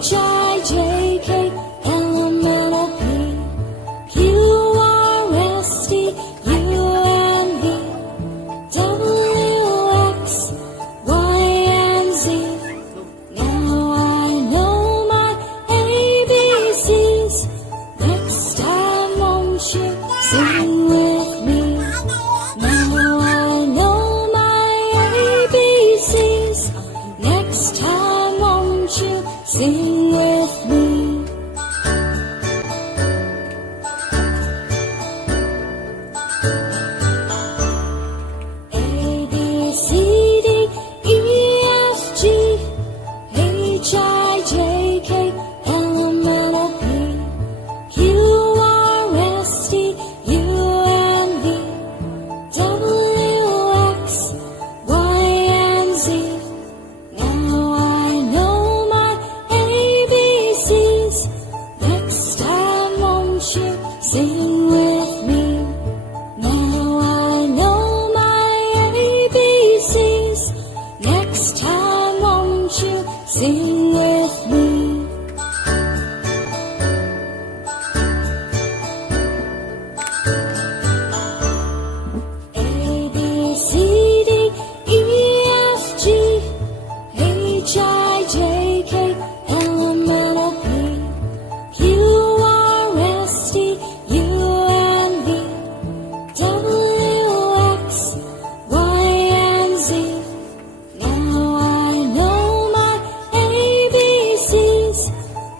H, I, J, K, L, M, N, O, P, Q, R, S, T, U, and V, W, X, Y, and Z. Now I know my ABCs. Next time won't you sing with me? Now I know my ABCs. Next time won't you sing with me? A, B, C, D, E, F, G, H, I, J, K, L, M, N, O, P, Q, R, S, T, U, and V, W, X, Y, and Z. Now I know my ABCs. Next time won't you sing with me? Now I know my ABCs. Next time won't you sing with me? A, B, C, D, E, F, G, H, I, J, K, L, M, N, O, P, Q, R, S, T, U, and V, W, X, Y, and Z. Now I know my ABCs.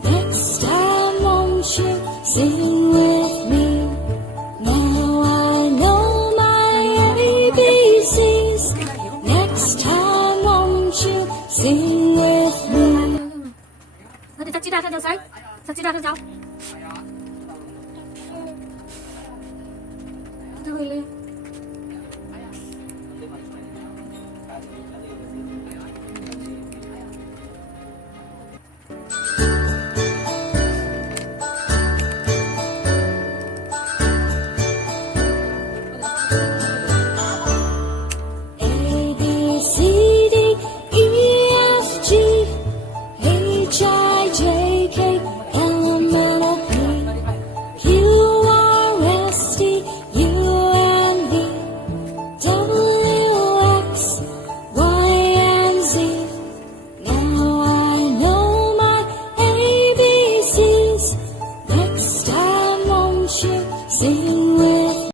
Next time won't you sing with me? Now I know my ABCs. Next time won't you sing with me? Hadi tak cira kan jauh, say? Tak cira kan jauh? Ada boleh. A, B, C, D, E, F, G, H, I, J, K, L, M, N, O, P, Q, R, S, T, U, and V, W, X, Y, and Z. Now I know my ABCs. Next time won't you sing